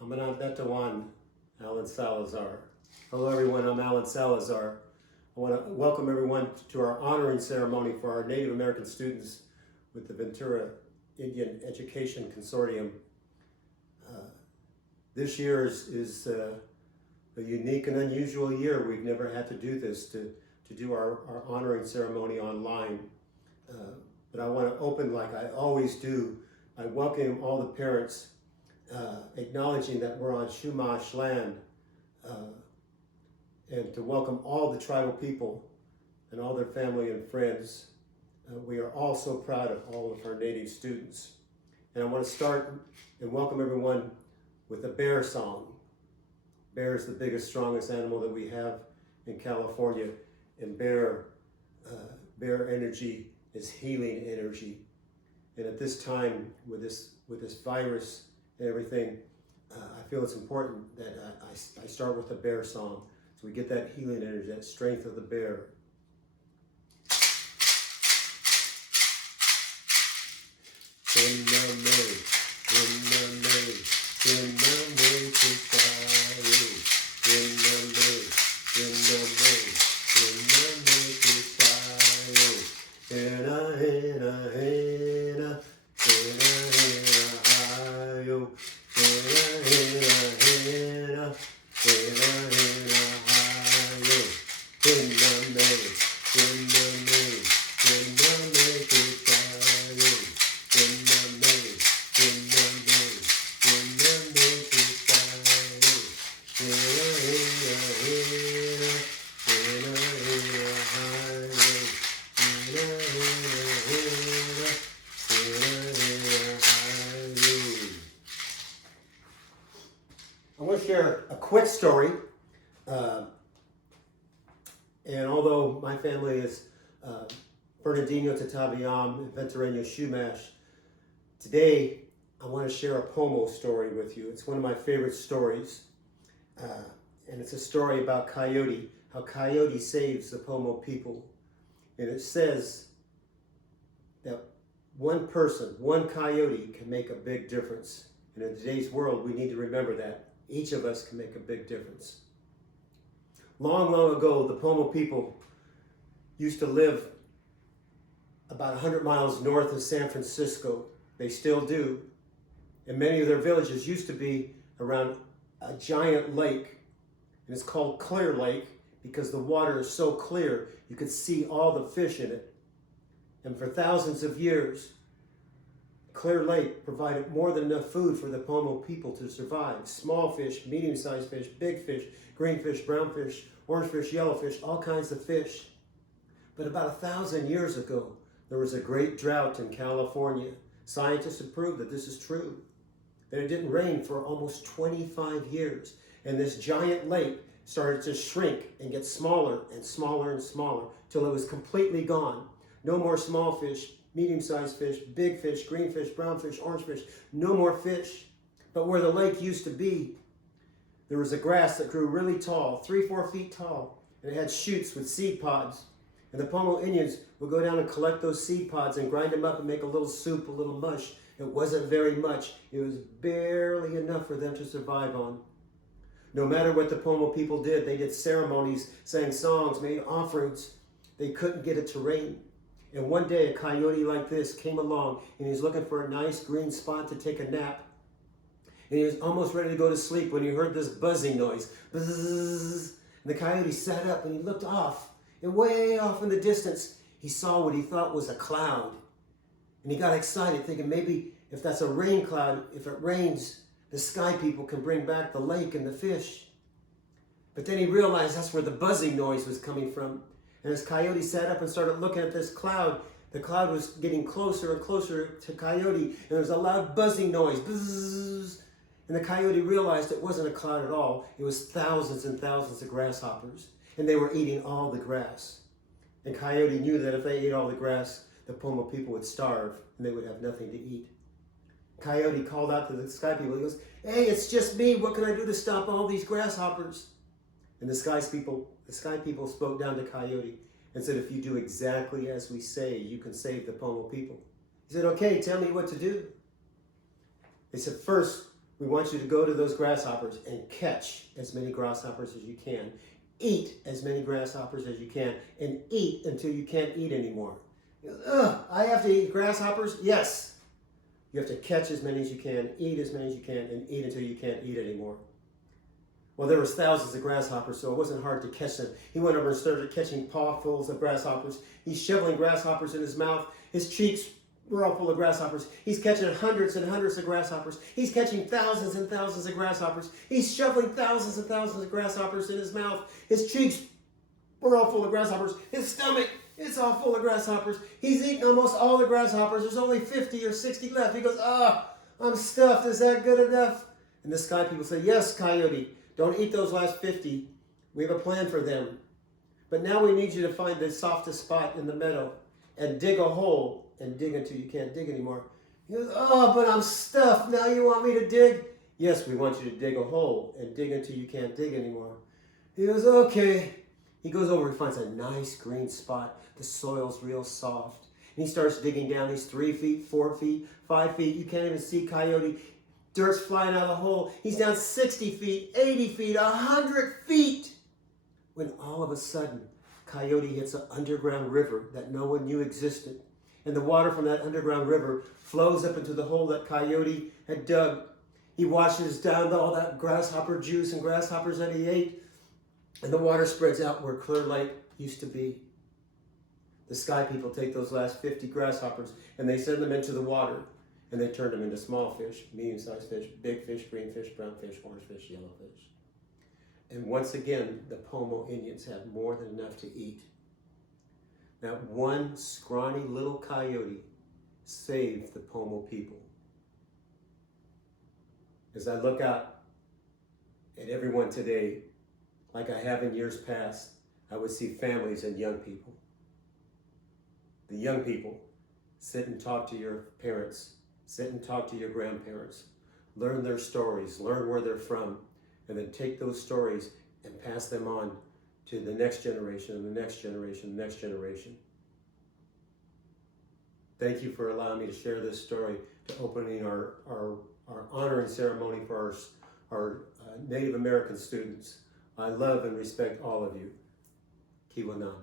Betawan, Alan Salazar. Hello everyone, I'm Alan Salazar. I want to welcome everyone to our honoring ceremony for our Native American students with the Ventura Indian Education Consortium. This year is a unique and unusual year. We've never had to do this, to do our honoring ceremony online. But I want to open like I always do. I welcome all the parents, acknowledging that we're on Chumash land, and to welcome all the tribal people and all their family and friends. We are all so proud of all of our Native students. And I want to start and welcome everyone with a bear song. Bear is the biggest, strongest animal that we have in California, and bear energy is healing energy. And at this time, with this virus and everything, I feel it's important that I start with a bear song, so we get that healing energy, that strength of the bear. In the May, in the May, in the May to fire. In the May, in the May, in the May to fire. Hena, hena, hena, hena, hena, hi-yo. Hena, hena, hena, hena, hena, hi-yo. In the May, in the May, in the May to fire. In the May, in the May, in the May to fire. Hena, hena, hena, hena, hena, hi-yo. Hena, hena, hena, hena, hena, hi-yo. I want to share a quick story. And although my family is Bernardino Tataviam, Ventureño Chumash, today I want to share a Pomo story with you. It's one of my favorite stories. And it's a story about Coyote, how Coyote saves the Pomo people. And it says that one person, one coyote can make a big difference. And in today's world, we need to remember that. Each of us can make a big difference. Long, long ago, the Pomo people used to live about 100 miles north of San Francisco. They still do. And many of their villages used to be around a giant lake. And it's called Clear Lake because the water is so clear, you could see all the fish in it. And for thousands of years, Clear Lake provided more than enough food for the Pomo people to survive. Small fish, medium-sized fish, big fish, green fish, brown fish, orange fish, yellow fish, all kinds of fish. But about 1,000 years ago, there was a great drought in California. Scientists have proved that this is true. That it didn't rain for almost 25 years. And this giant lake started to shrink and get smaller and smaller and smaller till it was completely gone. No more small fish, medium-sized fish, big fish, green fish, brown fish, orange fish, no more fish. But where the lake used to be, there was a grass that grew really tall, 3-4 feet tall, and it had shoots with seed pods. And the Pomo Indians would go down and collect those seed pods and grind them up and make a little soup, a little mush. It wasn't very much. It was barely enough for them to survive on. No matter what the Pomo people did, they did ceremonies, sang songs, made offerings. They couldn't get it to rain. And one day a coyote like this came along and he was looking for a nice green spot to take a nap. And he was almost ready to go to sleep when he heard this buzzing noise. Buzz. And the coyote sat up and he looked off. And way off in the distance, he saw what he thought was a cloud. And he got excited, thinking maybe if that's a rain cloud, if it rains, the sky people can bring back the lake and the fish. But then he realized that's where the buzzing noise was coming from. And as Coyote sat up and started looking at this cloud, the cloud was getting closer and closer to Coyote, and there was a loud buzzing noise. Buzz. And the Coyote realized it wasn't a cloud at all. It was thousands and thousands of grasshoppers, and they were eating all the grass. And Coyote knew that if they ate all the grass, the Pomo people would starve, and they would have nothing to eat. Coyote called out to the sky people. He goes, "Hey, it's just me. What can I do to stop all these grasshoppers?" And the sky people spoke down to Coyote and said, "If you do exactly as we say, you can save the Pomo people." He said, "Okay, tell me what to do." They said, "First, We want you to go to those grasshoppers and catch as many grasshoppers as you can. Eat as many grasshoppers as you can, and eat until you can't eat anymore. Ugh, I have to eat grasshoppers? Yes. You have to catch as many as you can, eat as many as you can, and eat until you can't eat anymore. Well, there was thousands of grasshoppers, so it wasn't hard to catch them. He went over and started catching pawfuls of grasshoppers. He's shoveling grasshoppers in his mouth. His cheeks were all full of grasshoppers. He's catching hundreds and hundreds of grasshoppers. He's catching thousands and thousands of grasshoppers. He's shoveling thousands and thousands of grasshoppers in his mouth. His cheeks were all full of grasshoppers. His stomach, it's all full of grasshoppers. He's eaten almost all the grasshoppers. There's only 50 or 60 left. He goes, I'm stuffed. Is that good enough? And the sky people say, yes, Coyote. Don't eat those last 50. We have a plan for them. But now we need you to find the softest spot in the meadow and dig a hole and dig until you can't dig anymore. He goes, but I'm stuffed. Now you want me to dig? Yes, we want you to dig a hole and dig until you can't dig anymore. He goes, okay. He goes over and finds a nice green spot. The soil's real soft. And he starts digging down. He's 3 feet, 4 feet, 5 feet. You can't even see Coyote. Dirt's flying out of the hole. He's down 60 feet, 80 feet, 100 feet. When all of a sudden, Coyote hits an underground river that no one knew existed. And the water from that underground river flows up into the hole that Coyote had dug. He washes down all that grasshopper juice and grasshoppers that he ate. And the water spreads out where Clear Lake used to be. The sky people take those last 50 grasshoppers and they send them into the water. And they turn them into small fish, medium-sized fish, big fish, green fish, brown fish, orange fish, yellow fish. And once again, the Pomo Indians had more than enough to eat. That one scrawny little coyote saved the Pomo people. As I look out at everyone today, like I have in years past, I would see families and young people. The young people, sit and talk to your parents. Sit and talk to your grandparents. Learn their stories, learn where they're from, and then take those stories and pass them on to the next generation and the next generation, the next generation. Thank you for allowing me to share this story, to opening our honoring ceremony for our Native American students. I love and respect all of you. Kiwanan.